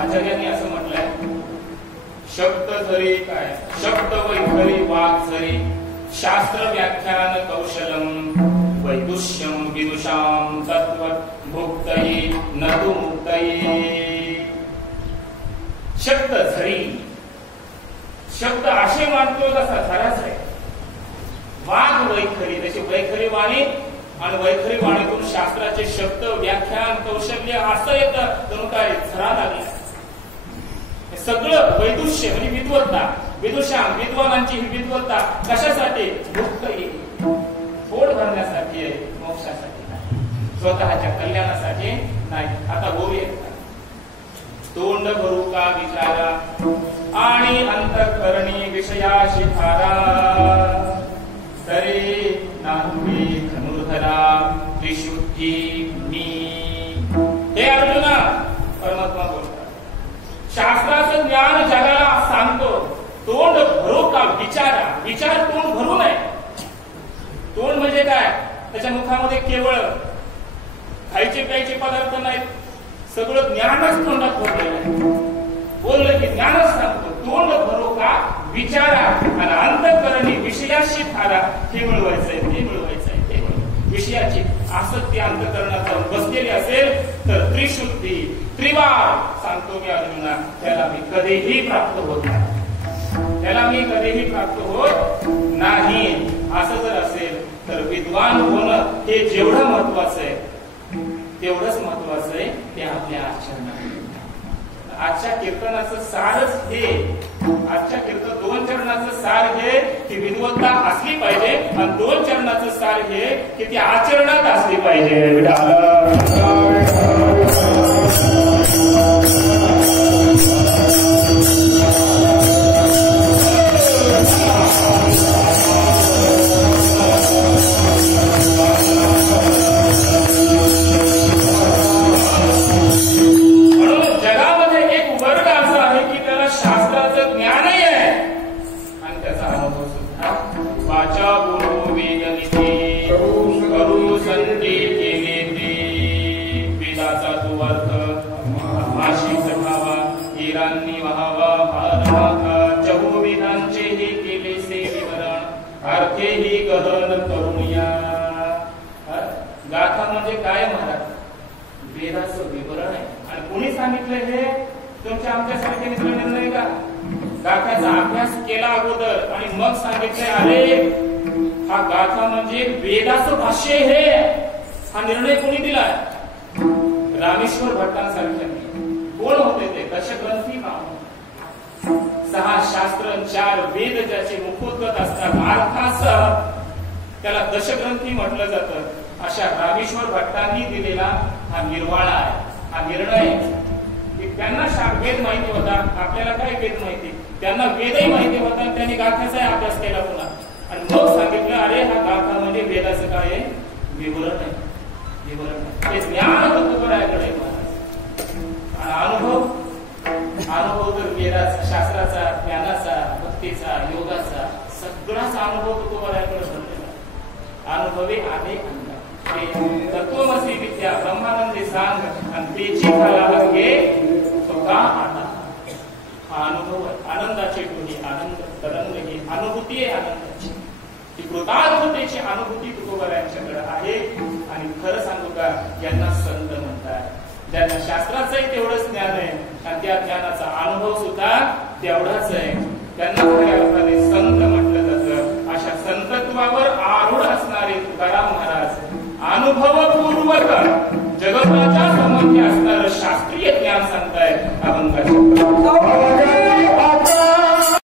आचार्यांनी असं म्हटलंय, शब्द झरी काय शब्द वैखरी वाक् झरी शास्त्र व्याख्यान कौशलम वैदुष्यम विदुषाम तत्व भुक्तये न तु मुक्तये। शब्द झरी, शब्द असे मानतो तसा झराच आहे। वाघ वैखरी, त्याची वैखरी वाणी आणि वैखरी वाणीतून शास्त्राचे शब्द व्याख्यान कौशल्य असं येतं जणू काय झरा लागला। सगळं वैदुष्य म्हणजे विद्वत्ता, विदुषा विद्वानांची ही विद्वत्ता कशासाठी? मुक्तये, पोट भरण्यासाठी आहे, मोक्षासाठी नाही, स्वतःच्या कल्याणासाठी नाही। आता बोलूया, तोंड भरू का विचारा आणि अंतःकरणी विषयाशी थारा तरी नामी धनुर्धरा त्रिशुद्धी मी। हे अर्जुना, परमात्मा बोलतात, शास्त्राचं ज्ञान जगाला सांगतो, तोंड भरू का विचारा। विचार तोंड भरू नये। तोंड म्हणजे काय? त्याच्या मुखामध्ये केवळ खायचे प्यायचे पदार्थ नाहीत, सगळं ज्ञानच तोंडात भरलेलं आहे। बोललं की ज्ञानच सांगतो, तोंड भरू का विचारा आणि अंतःकरणी विषयाशी थारा। हे मिळवायचंय, ते मिळवायचंय, ते विषयाची आसक्ती अंतःकरणात बसलेली असेल तर त्रिशुद्धी, त्रिवार सांगतो मी अर्जुना, त्याला मी कधीही प्राप्त होत नाही, त्याला मी कधीही प्राप्त होत नाही। असं जर असेल तर विद्वान होणं हे जेवढं महत्वाचं आहे तेवढंच महत्वाचं आहे ते आपल्या आचरणात। आजच्या कीर्तनाचं सारच हे, आजच्या कीर्तन 2 चरणाचं सार हे की विद्वत्ता असली पाहिजे आणि 2 चरणाचं सार हे की ती आचरणात असली पाहिजे। गाथा म्हणजे काय महाराज? वेदाचं विवरण आहे। आणि कोणी सांगितलंय हे? तुमच्या आमच्यासारखे मित्र निर्णय का? गाथाचा अभ्यास केला अगोदर आणि मग सांगितलंय, अरे हा गाथा म्हणजे वेदाचं भाष्य हे। हा निर्णय कोणी दिलाय? रामेश्वर भट्टांसारख्यांनी। कोण होते ते? दशग्रंथी ब्राह्मण। 6 शास्त्र 4 वेद ज्याचे मुखोद्गत असतात अर्थासह त्याला दशग्रंथी म्हटलं जातं। अशा रामेश्वर भट्टांनी दिलेला हा निर्वाळा आहे, हा निर्णय की त्यांना वेद माहिती होता, आपल्याला काय वेद माहिती? त्यांना वेदही माहिती होता, त्यांनी गाथाचा अभ्यास केला पुन्हा आणि मग सांगितलं, अरे हा गाथा म्हणजे वेदाचं काय आहे? विवरण आहे, विवरण आहे। हे ज्ञान तुकडयाकडे अनुभव, अनुभव तर वेदाचा, शास्त्राचा, ज्ञानाचा, भक्तीचा, योगाचा सगळाच अनुभव तुकडयाकडे भरलेला। अनुभवे आहे तत्वमसी विद्या ब्रह्मानंदी सांग आणि तेची फला घे स्वतः आता। हा अनुभव आनंदाची टोळी, आनंद तरंग ही अनुभूती आहे आनंदाची, ती कृतार्थतेची अनुभूती तुकोबरायांच्याकडे आहे। आणि खरं सांगू का, यांना संत म्हणतात, ज्यांना शास्त्राचंही तेवढंच ज्ञान आहे आणि त्या ज्ञानाचा अनुभव सुद्धा तेवढाच आहे, त्यांना खऱ्या अर्थाने संत म्हटलं जातं। अशा संतत्वावर आरूढ असणारे तुकाराम महाराज अनुभवपूर्वक जगताच्या संबंधी असणारं शास्त्रीय ज्ञान सांगतायत अभंगाच्या।